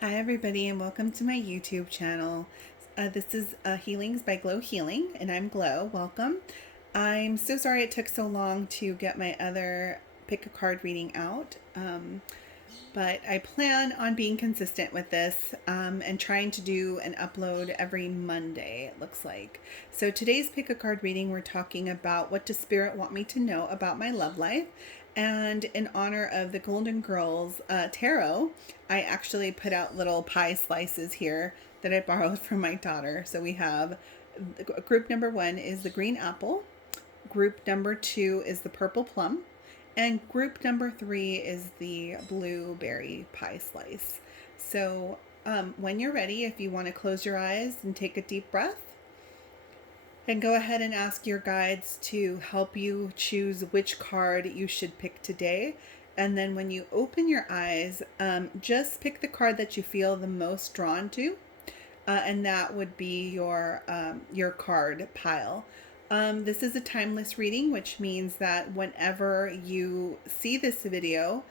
Hi everybody and welcome to my YouTube channel. This is Healings by Glow Healing and I'm Glow. Welcome. I'm so sorry it took so long to get my other pick a card reading out, but I plan on being consistent with this and trying to do an upload every Monday, it looks like. So today's pick a card reading, we're talking about what does Spirit want me to know about my love life. And in honor of the Golden Girls tarot, I actually put out little pie slices here that I borrowed from my daughter. So we have group number 1 is the green apple, group number 2 is the purple plum, and group number 3 is the blueberry pie slice. So when you're ready, if you want to close your eyes and take a deep breath, and go ahead and ask your guides to help you choose which card you should pick today. And then when you open your eyes, just pick the card that you feel the most drawn to, and that would be your card pile. This is a timeless reading, which means that whenever you see this video,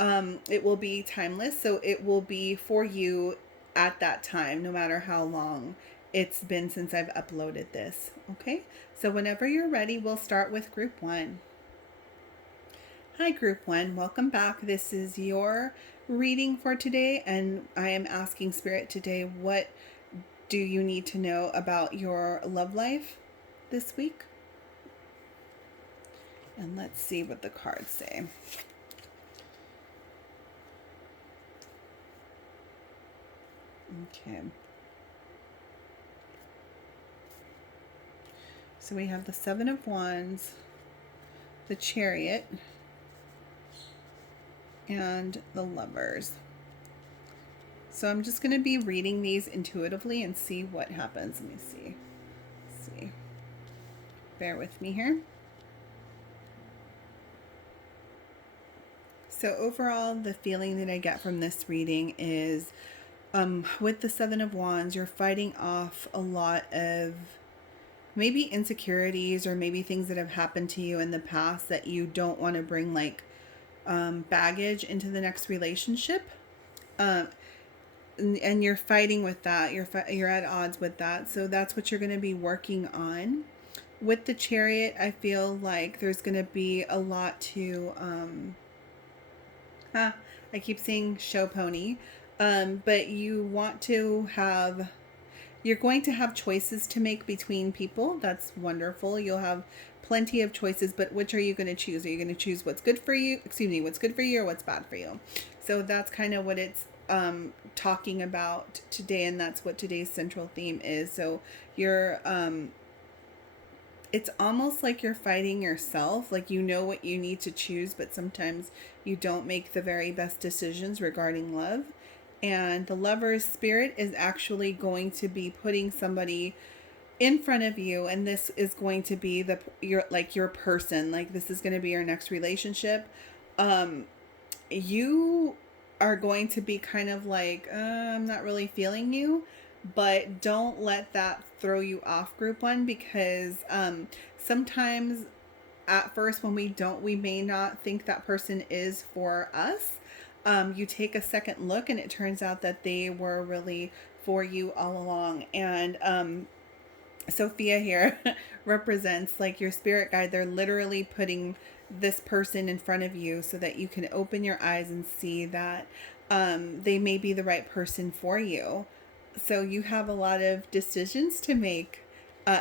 it will be timeless. So it will be for you at that time, no matter how long it's been since I've uploaded this. Okay, so whenever you're ready, we'll start with group 1. Hi group 1, welcome back. This is your reading for today, and I am asking Spirit today, what do you need to know about your love life this week? And let's see what the cards say. Okay. So we have the Seven of Wands, the Chariot, and the Lovers. So I'm just going to be reading these intuitively and see what happens. Let me see. Let's see. Bear with me here. So overall, the feeling that I get from this reading is with the Seven of Wands, you're fighting off a lot of maybe insecurities or maybe things that have happened to you in the past that you don't want to bring like baggage into the next relationship. And you're fighting with that. You're at odds with that. So that's what you're going to be working on. With the Chariot, I feel like there's going to be a lot to I keep saying show pony. But you want to have, you're going to have choices to make between people. That's wonderful. You'll have plenty of choices, but which are you going to choose? Are you going to choose what's good for you? What's good for you or what's bad for you? So that's kind of what it's talking about today, and that's what today's central theme is. So you're it's almost like you're fighting yourself, like you know what you need to choose, but sometimes you don't make the very best decisions regarding love. And the Lover's Spirit is actually going to be putting somebody in front of you, and this is going to be your person. Like this is going to be your next relationship. You are going to be kind of like, I'm not really feeling you, but don't let that throw you off, group 1, because sometimes at first when we may not think that person is for us. You take a second look and it turns out that they were really for you all along. And Sophia here represents like your spirit guide. They're literally putting this person in front of you so that you can open your eyes and see that they may be the right person for you. So you have a lot of decisions to make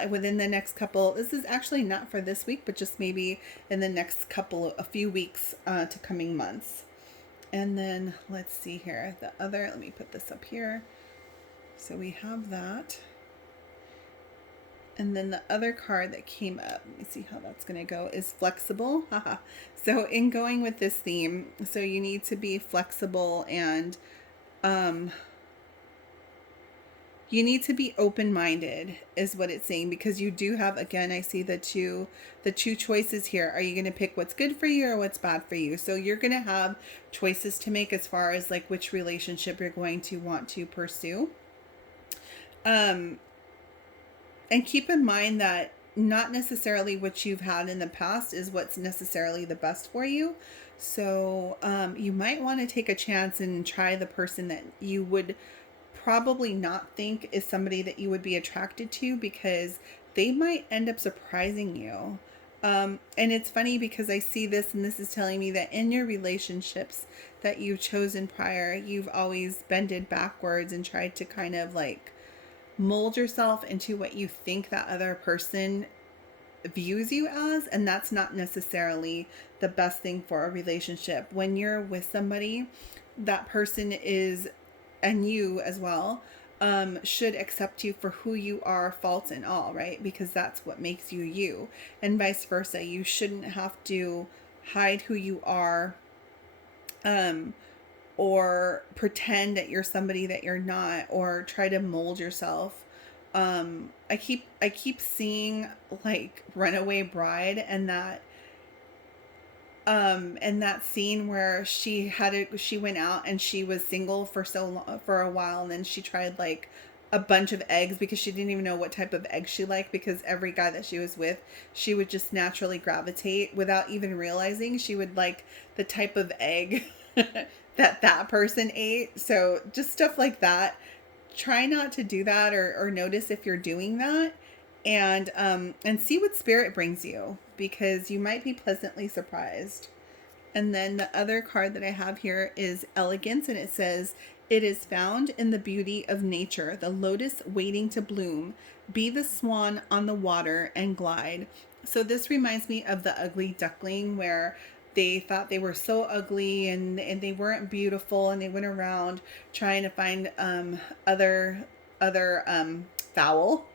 within the next couple. This is actually not for this week, but just maybe in the next a few weeks to coming months. And then let's see here. Let me put this up here. So we have that. And then the other card that came up, let me see how that's going to go, is flexible. So in going with this theme, so you need to be flexible and you need to be open-minded is what it's saying, because you do have, again, I see the two choices here. Are you going to pick what's good for you or what's bad for you? So you're going to have choices to make as far as like which relationship you're going to want to pursue. And keep in mind that not necessarily what you've had in the past is what's necessarily the best for you. So you might want to take a chance and try the person that you would probably not think is somebody that you would be attracted to, because they might end up surprising you. And it's funny because I see this, and this is telling me that in your relationships that you've chosen prior, you've always bended backwards and tried to kind of like mold yourself into what you think that other person views you as, and that's not necessarily the best thing for a relationship. When you're with somebody, that person is, and you as well, should accept you for who you are, faults and all, right? Because that's what makes you you, and vice versa. You shouldn't have to hide who you are, um, or pretend that you're somebody that you're not, or try to mold yourself. I keep seeing like Runaway Bride, and that scene where she went out and she was single for so long, for a while, and then she tried like a bunch of eggs because she didn't even know what type of egg she liked, because every guy that she was with, she would just naturally gravitate without even realizing she would like the type of egg that person ate. So just stuff like that. Try not to do that, or notice if you're doing that, and see what spirit brings you, because you might be pleasantly surprised. And then the other card that I have here is Elegance, and it says, "It is found in the beauty of nature, the lotus waiting to bloom. Be the swan on the water and glide." So this reminds me of the ugly duckling, where they thought they were so ugly, and they weren't beautiful, and they went around trying to find other fowl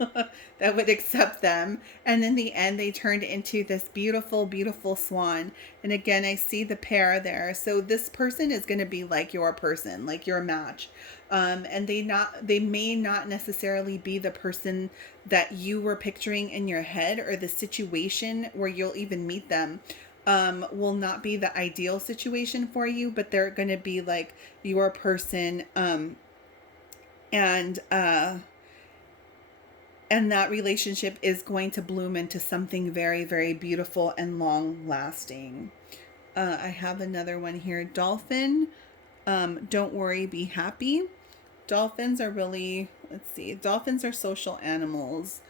that would accept them, and in the end they turned into this beautiful, beautiful swan. And again, I see the pair there. So this person is going to be like your person, like your match, and they may not necessarily be the person that you were picturing in your head, or the situation where you'll even meet them will not be the ideal situation for you, but they're going to be like your person, and and that relationship is going to bloom into something very, very beautiful and long lasting. I have another one here. Dolphin, don't worry, be happy. Dolphins are really, let's see, dolphins are social animals.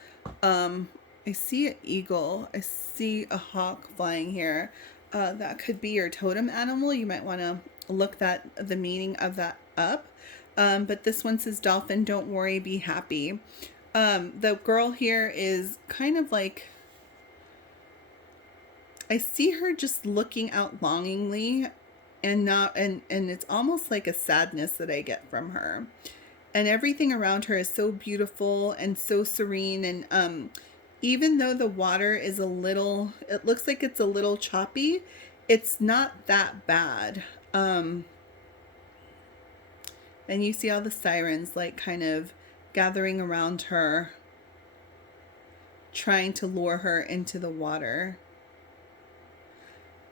I see an eagle. I see a hawk flying here. That could be your totem animal. You might want to look the meaning of that up. But this one says, "Dolphin, don't worry, be happy." The girl here is kind of like, I see her just looking out longingly, and it's almost like a sadness that I get from her. And everything around her is so beautiful and so serene, and even though the water is it looks like it's a little choppy, it's not that bad. And you see all the sirens like kind of gathering around her, trying to lure her into the water.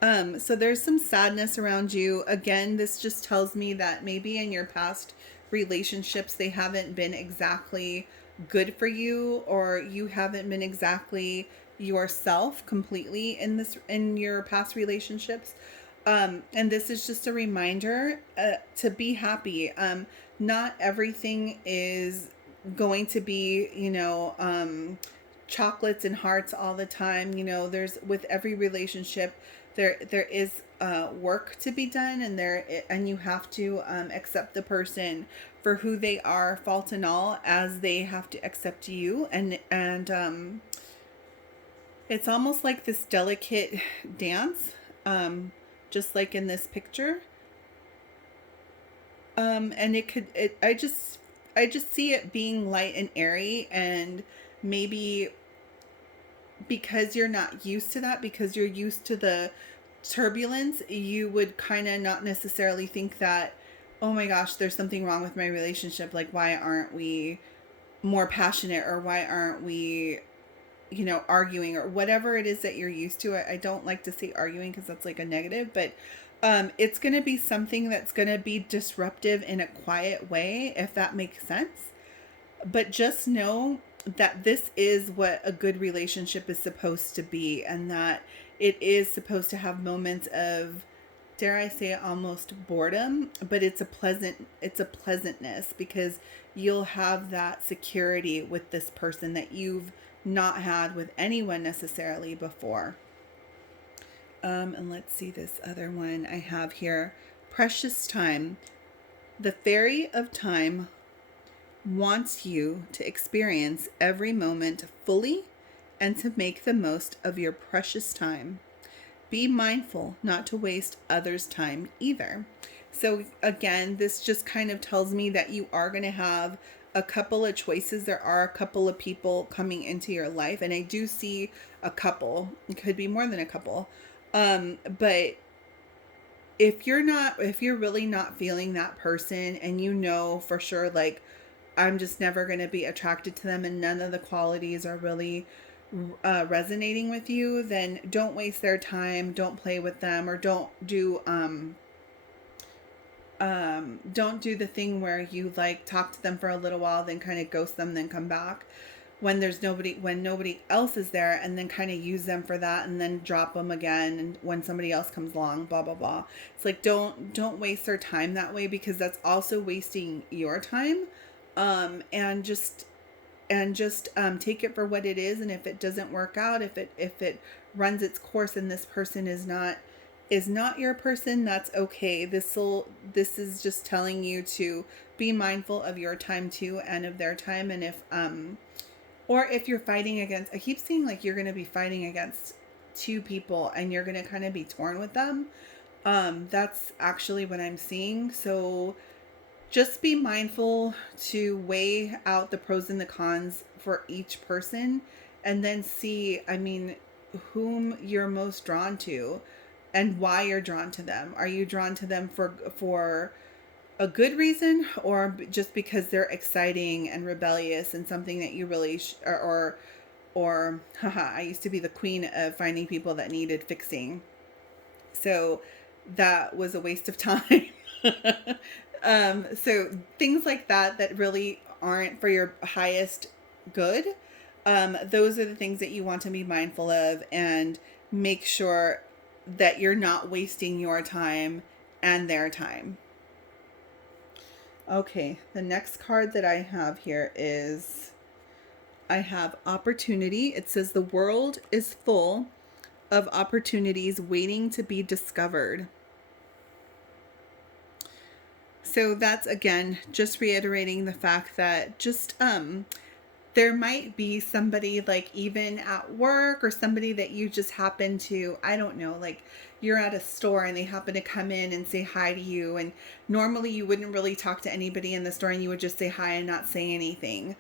So there's some sadness around you. Again, this just tells me that maybe in your past relationships, they haven't been exactly good for you, or you haven't been exactly yourself completely in your past relationships. And this is just a reminder to be happy. Not everything is going to be, chocolates and hearts all the time. There's, with every relationship, there is work to be done, and you have to accept the person for who they are, fault and all, as they have to accept you. And it's almost like this delicate dance, just like in this picture. And I just see it being light and airy, and maybe because you're not used to that, because you're used to the turbulence, you would kind of not necessarily think that, oh my gosh, there's something wrong with my relationship. Like, why aren't we more passionate, or why aren't we, arguing, or whatever it is that you're used to. I don't like to say arguing because that's like a negative, but it's going to be something that's going to be disruptive in a quiet way, if that makes sense. But just know that this is what a good relationship is supposed to be, and that it is supposed to have moments of dare I say, almost boredom, but it's a pleasantness, because you'll have that security with this person that you've not had with anyone necessarily before. And let's see this other one I have here. Precious time. The fairy of time wants you to experience every moment fully and to make the most of your precious time. Be mindful not to waste others' time either. So, again, this just kind of tells me that you are going to have a couple of choices. There are a couple of people coming into your life, and I do see a couple. It could be more than a couple. But if you're really not feeling that person, and you know for sure, like, I'm just never going to be attracted to them, and none of the qualities are really resonating with you, then don't waste their time. Don't play with them, or don't do the thing where you like talk to them for a little while, then kind of ghost them, then come back when nobody else is there, and then kind of use them for that, and then drop them again, and when somebody else comes along, blah blah blah. It's like, don't waste their time that way, because that's also wasting your time. And just take it for what it is. And if it doesn't work out, if it runs its course and this person is not your person, that's okay. This is just telling you to be mindful of your time too, and of their time. And if you're fighting against, I keep seeing like you're going to be fighting against two people, and you're going to kind of be torn with them. That's actually what I'm seeing. So just be mindful to weigh out the pros and the cons for each person, and then see, I mean, whom you're most drawn to and why you're drawn to them. Are you drawn to them for a good reason, or just because they're exciting and rebellious and something that you really or haha, I used to be the queen of finding people that needed fixing. So that was a waste of time. So things like that really aren't for your highest good. Those are the things that you want to be mindful of, and make sure that you're not wasting your time and their time. Okay, the next card that I have here is, I have opportunity. It says the world is full of opportunities waiting to be discovered. So that's, again, just reiterating the fact that just there might be somebody, like even at work, or somebody that you just happen to, I don't know, like you're at a store and they happen to come in and say hi to you, and normally you wouldn't really talk to anybody in the store, and you would just say hi and not say anything.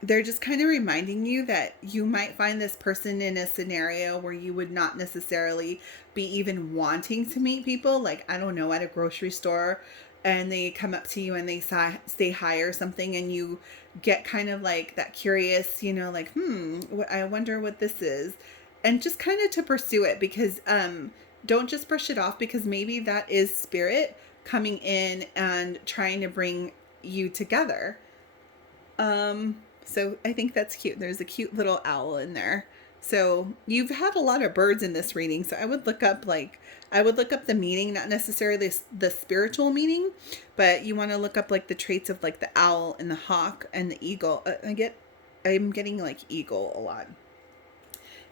They're just kind of reminding you that you might find this person in a scenario where you would not necessarily be even wanting to meet people. Like, I don't know, at a grocery store, and they come up to you and they say hi or something, and you get kind of like that curious, like, I wonder what this is. And just kind of to pursue it, because don't just brush it off, because maybe that is spirit coming in and trying to bring you together. So I think that's cute. There's a cute little owl in there. So you've had a lot of birds in this reading. So I would look up the meaning, not necessarily the spiritual meaning, but you want to look up like the traits of like the owl and the hawk and the eagle. I'm getting like eagle a lot.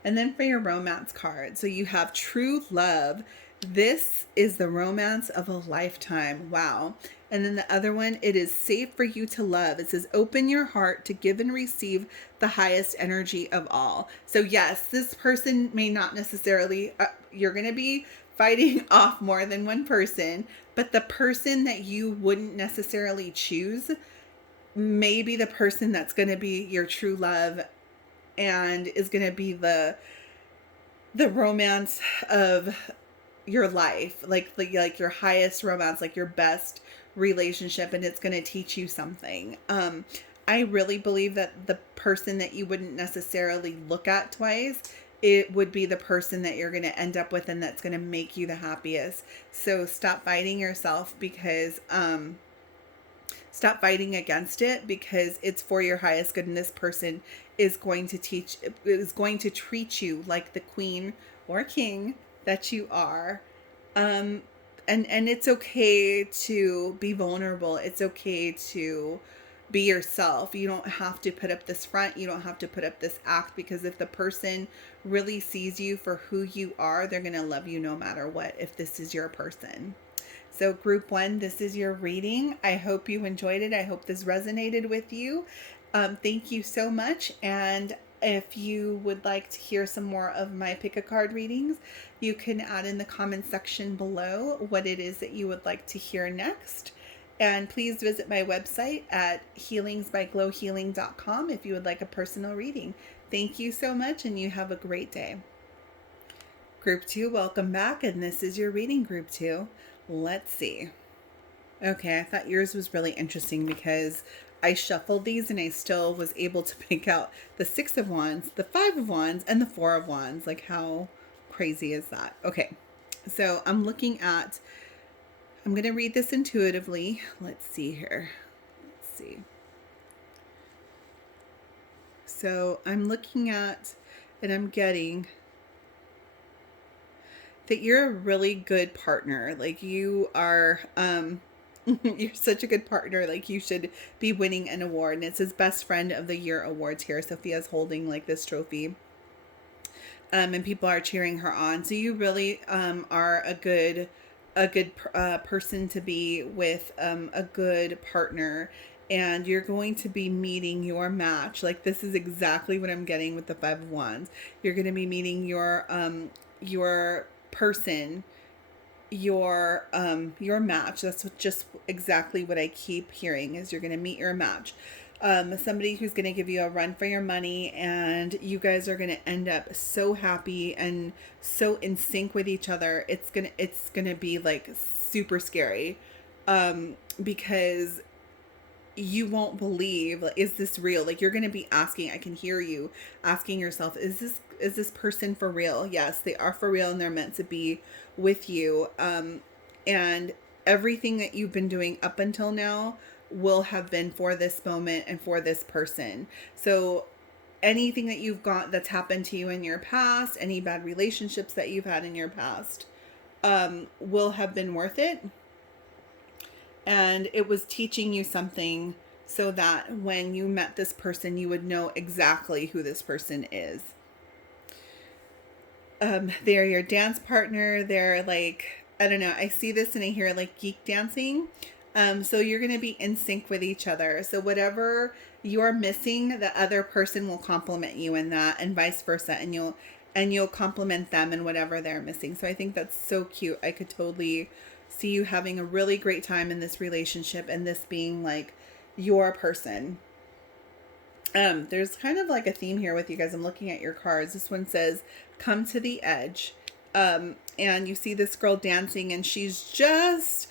And then for your romance card, so you have true love. This is the romance of a lifetime. Wow. And then the other one, it is safe for you to love. It says, open your heart to give and receive the highest energy of all. So yes, this person may not necessarily, you're going to be fighting off more than one person, but the person that you wouldn't necessarily choose may be the person that's going to be your true love, and is going to be the romance of your life, like your highest romance, like your best relationship, and it's going to teach you something. I really believe that the person that you wouldn't necessarily look at twice, it would be the person that you're going to end up with, and that's going to make you the happiest. So stop fighting yourself, because stop fighting against it, because it's for your highest good, and this person is going to treat you like the queen or king that you are. And it's okay to be vulnerable. It's okay to be yourself. You don't have to put up this front. You don't have to put up this act, because if the person really sees you for who you are, they're going to love you no matter what, if this is your person. So group one, this is your reading. I hope you enjoyed it. I hope this resonated with you. Thank you so much. And if you would like to hear some more of my pick a card readings, you can add in the comment section below what it is that you would like to hear next. And please visit my website at healingsbyglowhealing.com if you would like a personal reading. Thank you so much, and you have a great day. Group 2, welcome back, and this is your reading, Group 2. Let's see. Okay, I thought yours was really interesting because I shuffled these and I still was able to pick out the 6 of Wands, the 5 of Wands, and the 4 of Wands. Like, how crazy is that? Okay, so I'm going to read this intuitively. Let's see here. Let's see. So I'm looking at, and I'm getting that you're a really good partner. Like, you are, you're such a good partner. Like, you should be winning an award. And it says Best Friend of the Year awards here. Sophia's holding like this trophy. And people are cheering her on. So you really are a good person to be with, a good partner. And you're going to be meeting your match. Like, this is exactly what I'm getting with the 5 of Wands. You're going to be meeting your person, your match. That's just exactly what I keep hearing, is you're going to meet your match. Somebody who's going to give you a run for your money, and you guys are going to end up so happy and so in sync with each other. It's going to be like super scary, because you won't believe, like, is this real? Like, you're going to be asking, I can hear you asking yourself, is this person for real? Yes, they are for real, and they're meant to be with you. And everything that you've been doing up until now will have been for this moment and for this person. So anything that you've got that's happened to you in your past, any bad relationships that you've had in your past, will have been worth it. And it was teaching you something so that when you met this person, you would know exactly who this person is. They're your dance partner. They're like, I don't know, I see this and I hear like geek dancing. So you're going to be in sync with each other. So whatever you're missing, the other person will compliment you in that, and vice versa. And you'll compliment them in whatever they're missing. So I think that's so cute. I could totally see you having a really great time in this relationship, and this being like your person. There's kind of like a theme here with you guys. I'm looking at your cards. This one says, come to the edge. And you see this girl dancing, and she's just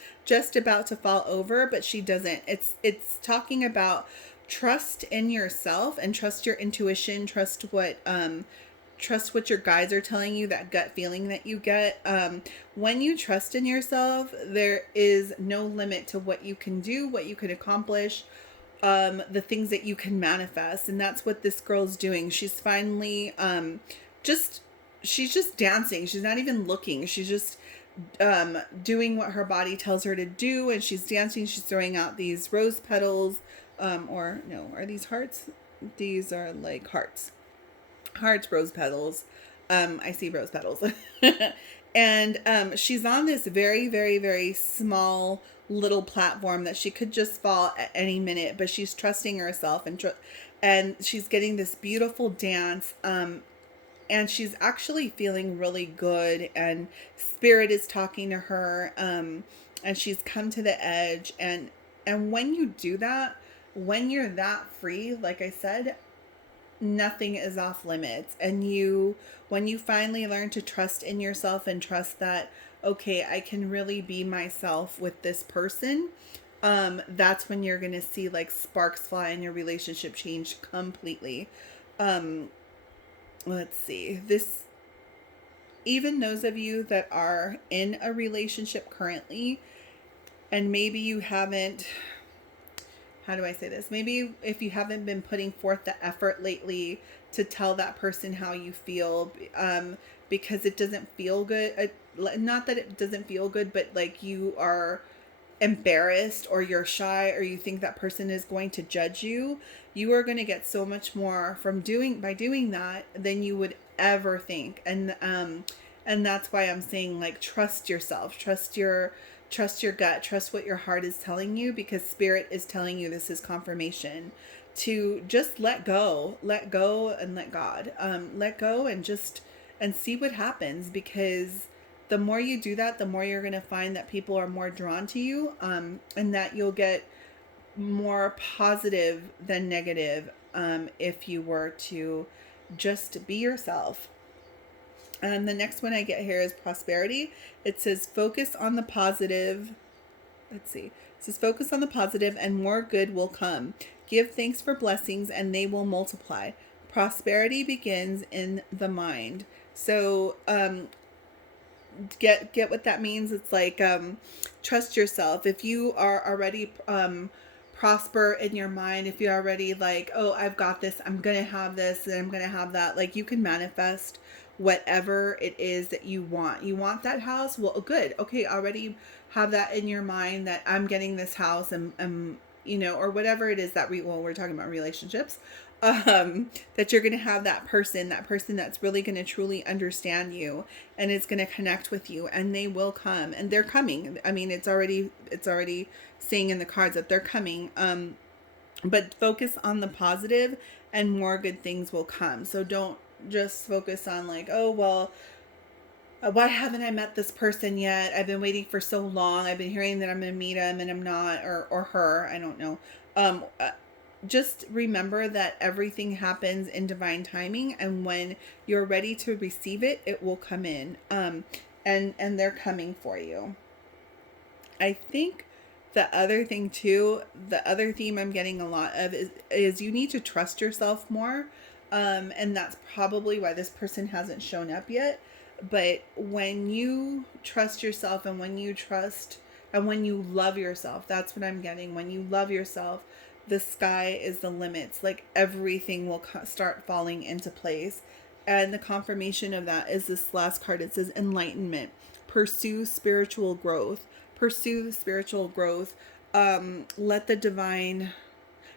about to fall over, but she doesn't. It's talking about trust in yourself, and trust your intuition, trust what your guides are telling you, that gut feeling that you get. When you trust in yourself, there is no limit to what you can do, what you can accomplish, the things that you can manifest. And that's what this girl's doing. She's finally she's just dancing. She's not even looking. She's just doing what her body tells her to do, and she's dancing. She's throwing out these rose petals, or no, are these hearts? These are like hearts, rose petals. I see rose petals. And she's on this very, very, very small little platform that she could just fall at any minute, but she's trusting herself, and she's getting this beautiful dance. And she's actually feeling really good, and spirit is talking to her, and she's come to the edge. And when you do that, when you're that free, like I said, nothing is off limits. And when you finally learn to trust in yourself and trust that, okay, I can really be myself with this person, that's when you're going to see like sparks fly and your relationship change completely. Let's see, even those of you that are in a relationship currently, and maybe you haven't, how do I say this? Maybe if you haven't been putting forth the effort lately to tell that person how you feel, because it doesn't feel good. not that it doesn't feel good, but like you are embarrassed or you're shy or you think that person is going to judge you, you are going to get so much more from doing that than you would ever think. And that's why I'm saying, like, trust yourself, trust your gut, trust what your heart is telling you, because spirit is telling you, this is confirmation to just let go and let God, let go and just, and see what happens, because the more you do that, the more you're going to find that people are more drawn to you, and that you'll get more positive than negative, if you were to just be yourself. And the next one I get here is prosperity. It says focus on the positive. Let's see. It says focus on the positive and more good will come. Give thanks for blessings and they will multiply. Prosperity begins in the mind. So get what that means. It's like, trust yourself. If you are already prosper in your mind, if you're already like, oh, I've got this, I'm gonna have this and I'm gonna have that, like, you can manifest whatever it is that you want. You want that house? Well, good. Okay, already have that in your mind, that I'm getting this house, and you know, or whatever it is that we're talking about relationships, that you're going to have that person that's really going to truly understand you and is going to connect with you, and they will come, and they're coming. I mean, it's already saying in the cards that they're coming. But focus on the positive and more good things will come. So don't just focus on like, oh, well, why haven't I met this person yet? I've been waiting for so long. I've been hearing that I'm going to meet him and I'm not, or her. I don't know. Just remember that everything happens in divine timing, and when you're ready to receive it, it will come in. And they're coming for you. I think the other thing too, the other theme I'm getting a lot of is you need to trust yourself more. And that's probably why this person hasn't shown up yet. But when you trust yourself, and when you trust and when you love yourself, that's what I'm getting. When you love yourself, the sky is the limits. Like, everything will start falling into place. And the confirmation of that is this last card. It says enlightenment. Pursue spiritual growth. Pursue the spiritual growth. Let the divine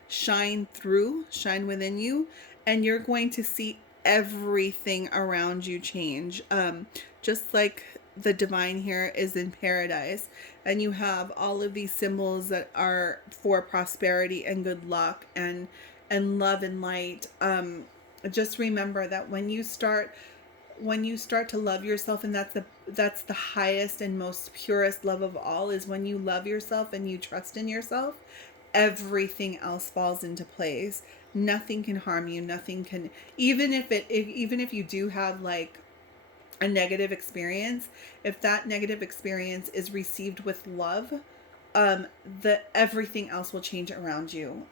shine within you, and you're going to see everything around you change. Just like the divine here is in paradise, and you have all of these symbols that are for prosperity and good luck and love and light. Just remember that when you start to love yourself, and that's the highest and most purest love of all, is when you love yourself and you trust in yourself, everything else falls into place. Nothing can harm you. Nothing can, even if you do have like a negative experience, if that negative experience is received with love, everything else will change around you.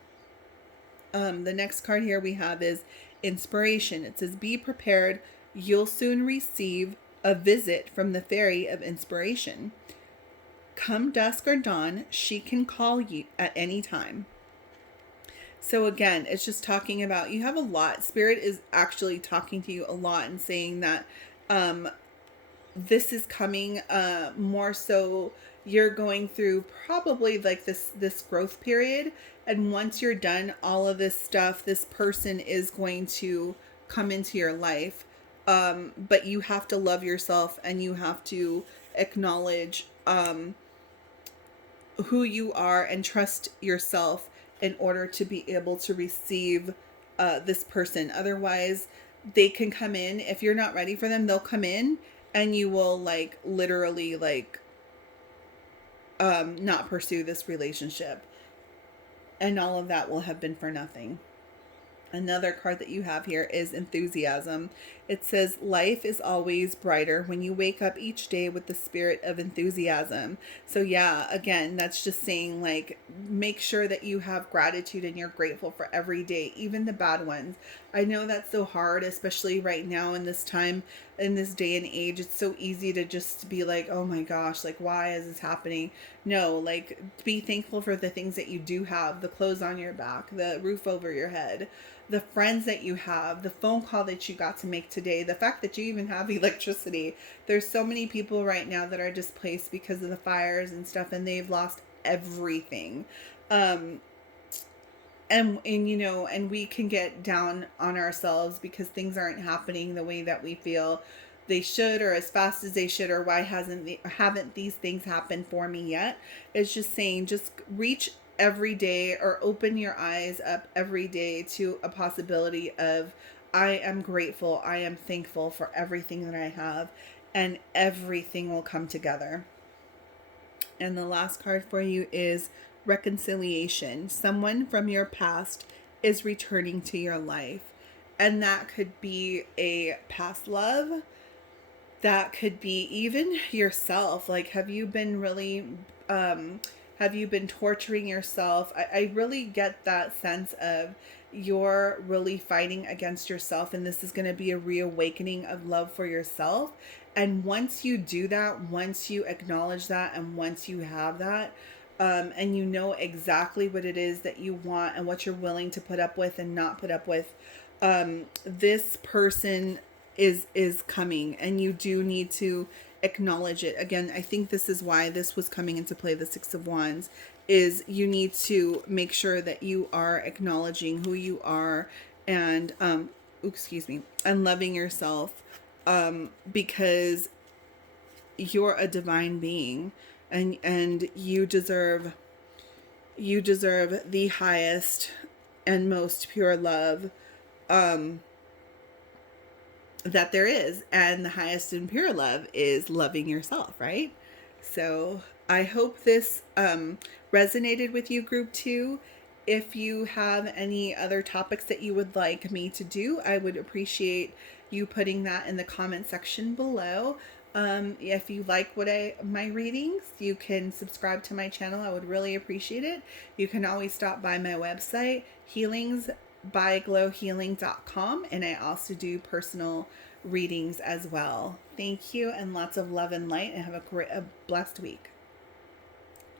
The next card here we have is inspiration. It says, be prepared. You'll soon receive a visit from the fairy of inspiration. Come dusk or dawn, she can call you at any time. So again, it's just talking about, you have a lot. Spirit is actually talking to you a lot and saying that this is coming, more so you're going through probably like this growth period. And once you're done all of this stuff, this person is going to come into your life. But you have to love yourself, and you have to acknowledge who you are and trust yourself in order to be able to receive this person. Otherwise, they can come in. If you're not ready for them, they'll come in and you will like literally like not pursue this relationship. And all of that will have been for nothing. Another card that you have here is enthusiasm. It says, life is always brighter when you wake up each day with the spirit of enthusiasm. So yeah, again, that's just saying like, make sure that you have gratitude and you're grateful for every day, even the bad ones. I know that's so hard, especially right now in this time in this day and age, it's so easy to just be like, oh my gosh, like, why is this happening? No, like, be thankful for the things that you do have, the clothes on your back, the roof over your head, the friends that you have, the phone call that you got to make today, the fact that you even have electricity. There's so many people right now that are displaced because of the fires and stuff, and they've lost everything. Um, and you know, and we can get down on ourselves because things aren't happening the way that we feel they should, or as fast as they should, or why haven't these things happened for me yet. It's just saying, just reach every day, or open your eyes up every day to a possibility of, I am grateful, I am thankful for everything that I have, and everything will come together. And the last card for you is reconciliation. Someone from your past is returning to your life. And that could be a past love. That could be even yourself. Like, have you been really, have you been torturing yourself? I really get that sense of you're really fighting against yourself, and this is going to be a reawakening of love for yourself. And once you do that, once you acknowledge that, and once you have that, and you know exactly what it is that you want and what you're willing to put up with and not put up with, this person is coming, and you do need to acknowledge it. Again, I think this is why this was coming into play, the Six of Wands, is you need to make sure that you are acknowledging who you are, and excuse me, and loving yourself, because you're a divine being, and you deserve the highest and most pure love that there is. And the highest and pure love is loving yourself, right? So I hope this resonated with you, group 2. If you have any other topics that you would like me to do, I would appreciate you putting that in the comment section below. If you like my readings, you can subscribe to my channel. I would really appreciate it. You can always stop by my website, healingsbyglowhealing.com, and I also do personal readings as well. Thank you, and lots of love and light, and have a blessed week.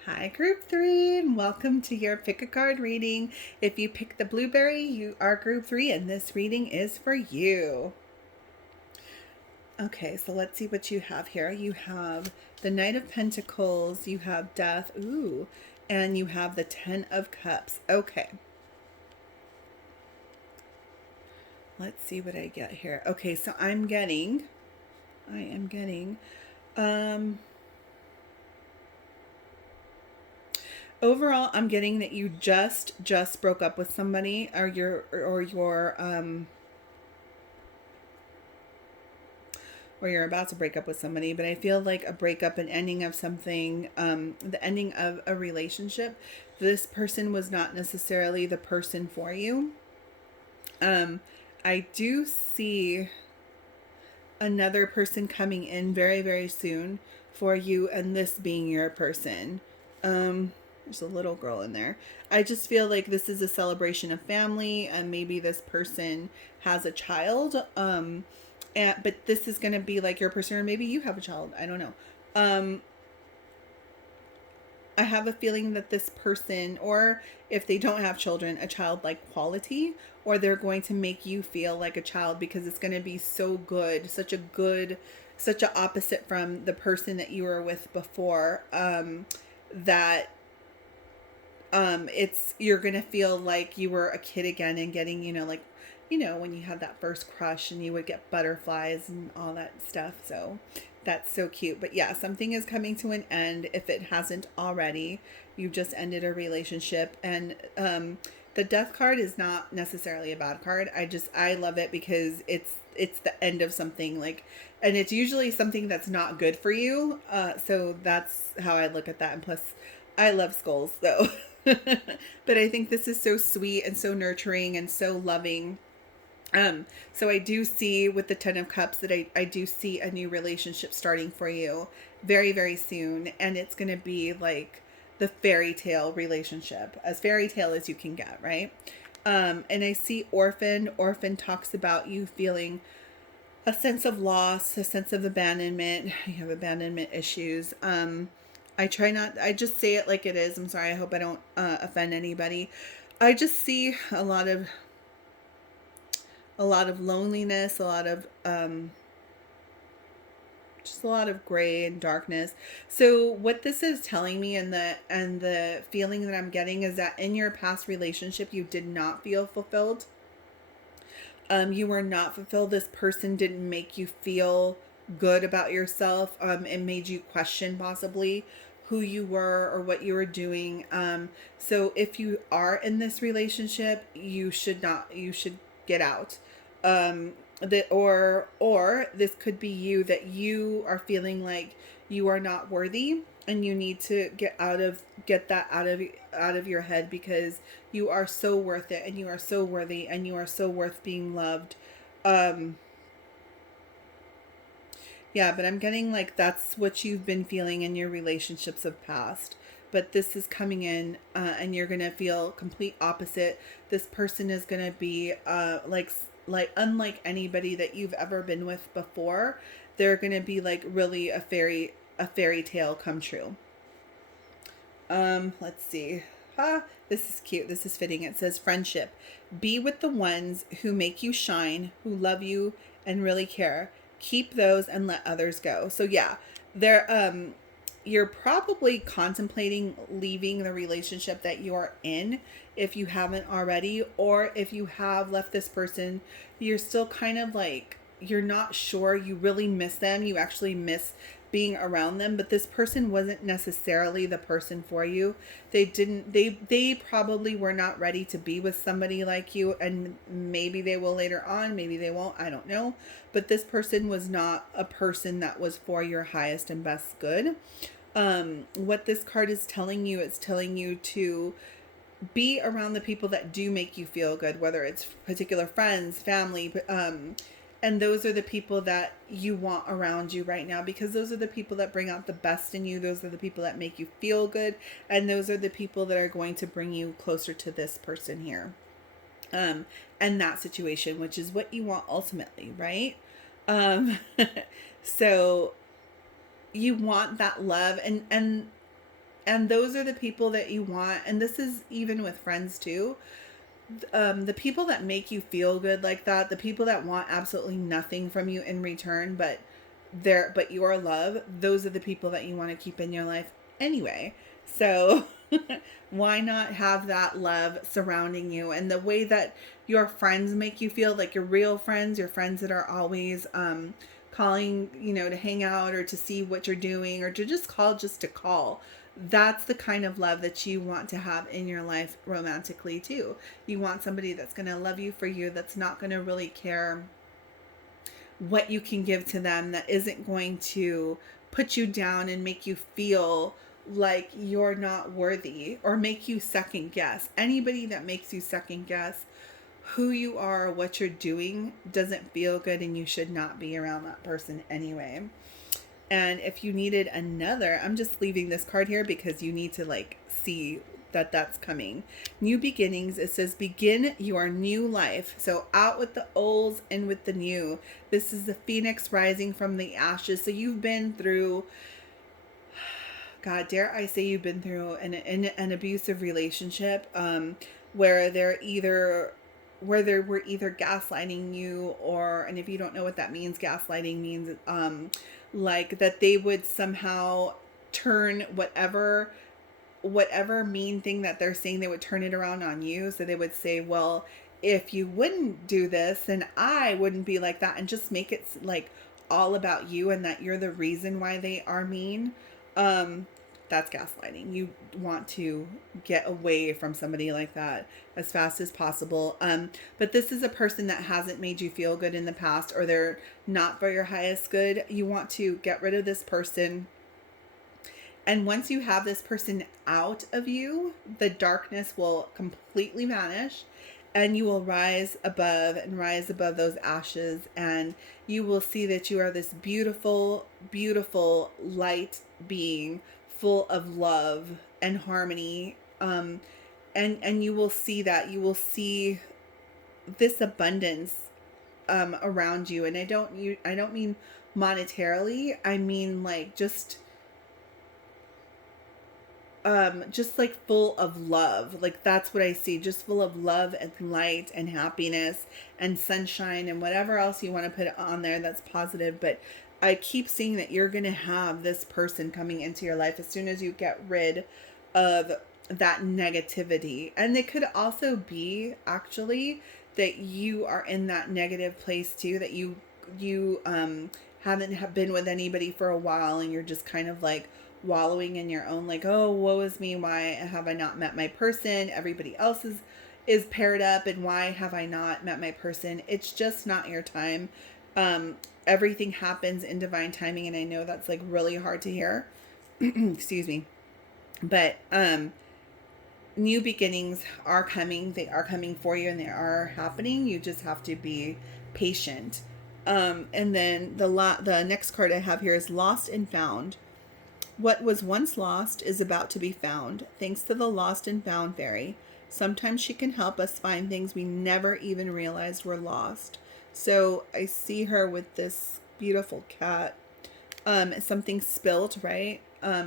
Hi, group 3, and welcome to your pick a card reading. If you pick the blueberry, you are group 3, and this reading is for you. Okay, so let's see what you have here. You have the Knight of Pentacles, you have Death, ooh, and you have the Ten of Cups. Okay. Let's see what I get here. Okay, so I am getting, overall, I'm getting that you just broke up with somebody, or you're about to break up with somebody. But I feel like a breakup, an ending of something, the ending of a relationship. This person was not necessarily the person for you. I do see another person coming in very, very soon for you, and this being your person. There's a little girl in there. I just feel like this is a celebration of family, and maybe this person has a child. But this is going to be like your person, or maybe you have a child. I don't know. I have a feeling that this person, or if they don't have children, a childlike quality, or they're going to make you feel like a child, because it's going to be so good, such a opposite from the person that you were with before, that you're going to feel like you were a kid again, and getting, when you had that first crush and you would get butterflies and all that stuff. So that's so cute. But yeah, something is coming to an end. If it hasn't already, you just ended a relationship. And the Death card is not necessarily a bad card. I love it because it's the end of something, and it's usually something that's not good for you. So that's how I look at that. And plus, I love skulls, so. But I think this is so sweet and so nurturing and so loving. So I do see with the Ten of Cups that I do see a new relationship starting for you very, very soon. And it's going to be like the fairy tale relationship, as fairy tale as you can get, right? And I see Orphan. Orphan talks about you feeling a sense of loss, a sense of abandonment. You have abandonment issues. I try not, I just say it like it is. I'm sorry. I hope I don't offend anybody. I just see a lot of loneliness, a lot of just a lot of gray and darkness. So what this is telling me, and the feeling that I'm getting, is that in your past relationship you did not feel fulfilled. You were not fulfilled. This person didn't make you feel good about yourself. It made you question possibly who you were or what you were doing. So if you are in this relationship, you should not, you should get out. That, or this could be you, that you are feeling like you are not worthy, and you need to get that out of your head, because you are so worth it, and you are so worthy, and you are so worth being loved. um yeah, but I'm getting like that's what you've been feeling in your relationships of past, but this is coming in, and you're gonna feel complete opposite. This person is gonna be like unlike anybody that you've ever been with before. They're gonna be like really a fairy tale come true. Let's see. This is cute. This is fitting. It says friendship. Be with the ones who make you shine, who love you and really care. Keep those and let others go. So yeah, there you're probably contemplating leaving the relationship that you're in, if you haven't already, or if you have left this person, you're still kind of like, you're not sure, you really miss them, you actually miss being around them, but this person wasn't necessarily the person for you. They probably were not ready to be with somebody like you, and maybe they will later on, maybe they won't, I don't know, but this person was not a person that was for your highest and best good. What this card is telling you, it's telling you to be around the people that do make you feel good, whether it's particular friends, family, and those are the people that you want around you right now, because those are the people that bring out the best in you. Those are the people that make you feel good, and those are the people that are going to bring you closer to this person here, and that situation, which is what you want ultimately, right? um so you want that love, and those are the people that you want, and this is even with friends too. The people that make you feel good like that, the people that want absolutely nothing from you in return but your love, those are the people that you want to keep in your life anyway. So why not have that love surrounding you? And the way that your friends make you feel, like your real friends, your friends that are always calling, to hang out or to see what you're doing, or to just call, that's the kind of love that you want to have in your life romantically too. You want somebody that's going to love you for you, that's not going to really care what you can give to them, that isn't going to put you down and make you feel like you're not worthy, or make you second guess. Anybody that makes you second guess who you are, what you're doing, doesn't feel good, and you should not be around that person anyway. And if you needed another, I'm just leaving this card here because you need to like see that that's coming. New beginnings. It says begin your new life. So out with the old, in with the new. This is the phoenix rising from the ashes. So you've been through, God, dare I say, you've been through an abusive relationship, where where they were either gaslighting you, or, and if you don't know what that means, gaslighting means like that they would somehow turn whatever mean thing that they're saying, they would turn it around on you. So they would say, well, if you wouldn't do this, then I wouldn't be like that, and just make it like all about you, and that you're the reason why they are mean. That's gaslighting. You want to get away from somebody like that as fast as possible. But this is a person that hasn't made you feel good in the past, or they're not for your highest good. You want to get rid of this person. And once you have this person out of you, the darkness will completely vanish, and you will rise above those ashes, and you will see that you are this beautiful, beautiful light being, full of love and harmony. And you will see that, you will see this abundance around you. And I don't mean monetarily. I mean like just like full of love. Like that's what I see, just full of love and light and happiness and sunshine and whatever else you want to put on there that's positive. But I keep seeing that you're going to have this person coming into your life as soon as you get rid of that negativity. And it could also be actually that you are in that negative place too, that you haven't been with anybody for a while and you're just kind of like wallowing in your own, like, oh, woe is me, why have I not met my person? Everybody else is paired up, and why have I not met my person? It's just not your time. Everything happens in divine timing, and I know that's like really hard to hear. Excuse me. But new beginnings are coming. They are coming for you, and they are happening. You just have to be patient. And then the next card I have here is Lost and Found. What was once lost is about to be found, thanks to the Lost and Found fairy. Sometimes she can help us find things we never even realized were lost. So I see her with this beautiful cat. Something spilt, right?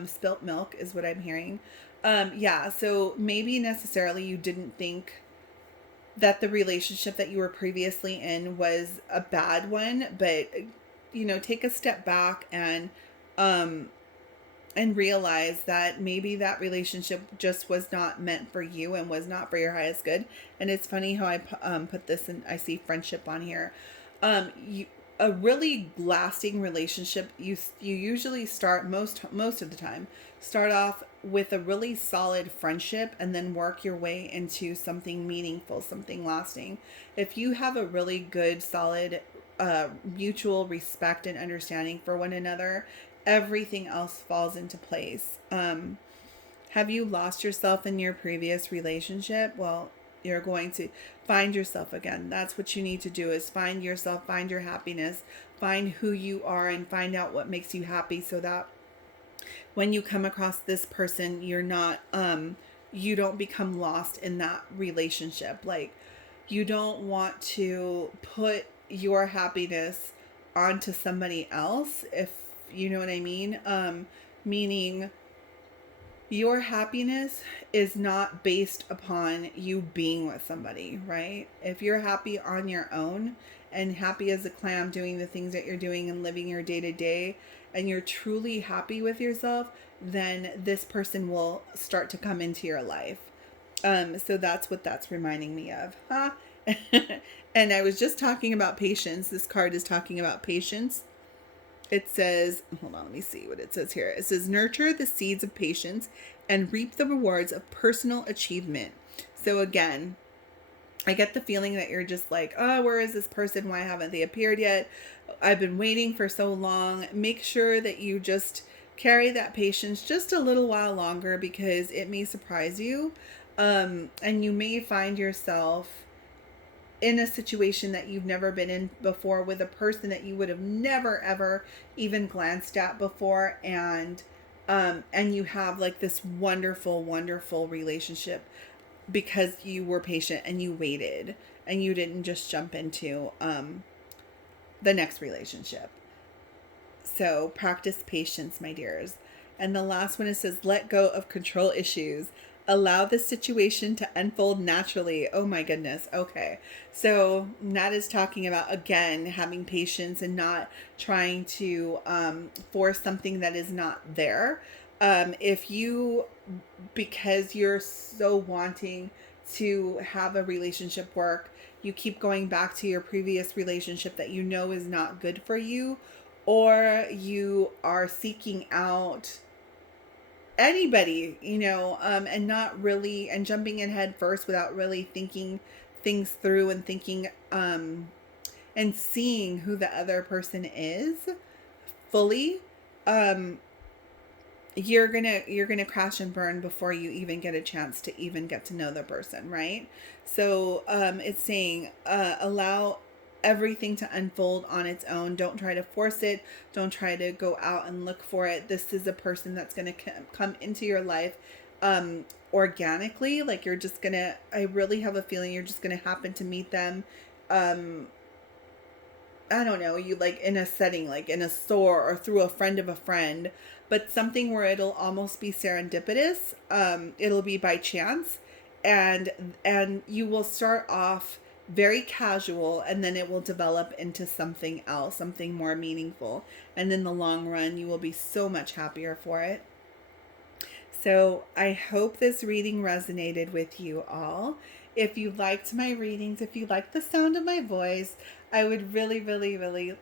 Spilt milk is what I'm hearing. Yeah, so maybe necessarily you didn't think that the relationship that you were previously in was a bad one, but take a step back and realize that maybe that relationship just was not meant for you and was not for your highest good. And it's funny how I put this in, I see friendship on here. A really lasting relationship, you usually start most of the time start off with a really solid friendship and then work your way into something meaningful, something lasting. If you have a really good solid mutual respect and understanding for one another, everything else falls into place. Have you lost yourself in your previous relationship? Well, you're going to find yourself again. That's what you need to do, is find yourself, find your happiness, find who you are, and find out what makes you happy, so that when you come across this person, you're not you don't become lost in that relationship. Like, you don't want to put your happiness onto somebody else, if you know what I mean. Meaning your happiness is not based upon you being with somebody, right? If you're happy on your own and happy as a clam doing the things that you're doing and living your day to day, and you're truly happy with yourself, then this person will start to come into your life. So that's what that's reminding me of, huh? And I was just talking about patience. This card is talking about patience. It says, hold on, let me see what it says here. It says, nurture the seeds of patience and reap the rewards of personal achievement. So again, I get the feeling that you're just like, oh, where is this person? Why haven't they appeared yet? I've been waiting for so long. Make sure that you just carry that patience just a little while longer, because it may surprise you. And you may find yourself in a situation that you've never been in before, with a person that you would have never ever even glanced at before, and you have like this wonderful relationship because you were patient and you waited and you didn't just jump into the next relationship. So practice patience, my dears. And the last one, it says, let go of control issues. Allow the situation to unfold naturally. Oh my goodness. Okay. So that is talking about, again, having patience and not trying to force something that is not there. If you, because you're so wanting to have a relationship work, you keep going back to your previous relationship that you know is not good for you, or you are seeking out anybody, and not really, and jumping in head first without really thinking things through and thinking, and seeing who the other person is fully, you're gonna crash and burn before you even get a chance to even get to know the person, right? So it's saying, allow everything to unfold on its own. Don't try to force it. Don't try to go out and look for it. This is a person that's going to come into your life organically. Like, you're just going to, I really have a feeling you're just going to happen to meet them I don't know, you like in a setting, like in a store or through a friend of a friend, but something where it'll almost be serendipitous. It'll be by chance, and you will start off very casual, and then it will develop into something else, something more meaningful. And in the long run, you will be so much happier for it. So I hope this reading resonated with you all. If you liked my readings, if you liked the sound of my voice, I would really, really, really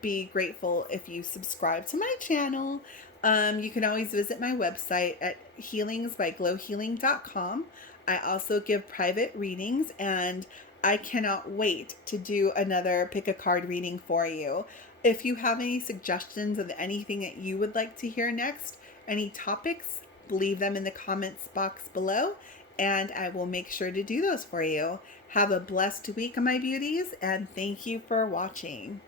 be grateful if you subscribe to my channel. You can always visit my website at healingsbyglowhealing.com. I also give private readings, and I cannot wait to do another pick a card reading for you. If you have any suggestions of anything that you would like to hear next, any topics, leave them in the comments box below, and I will make sure to do those for you. Have a blessed week, my beauties, and thank you for watching.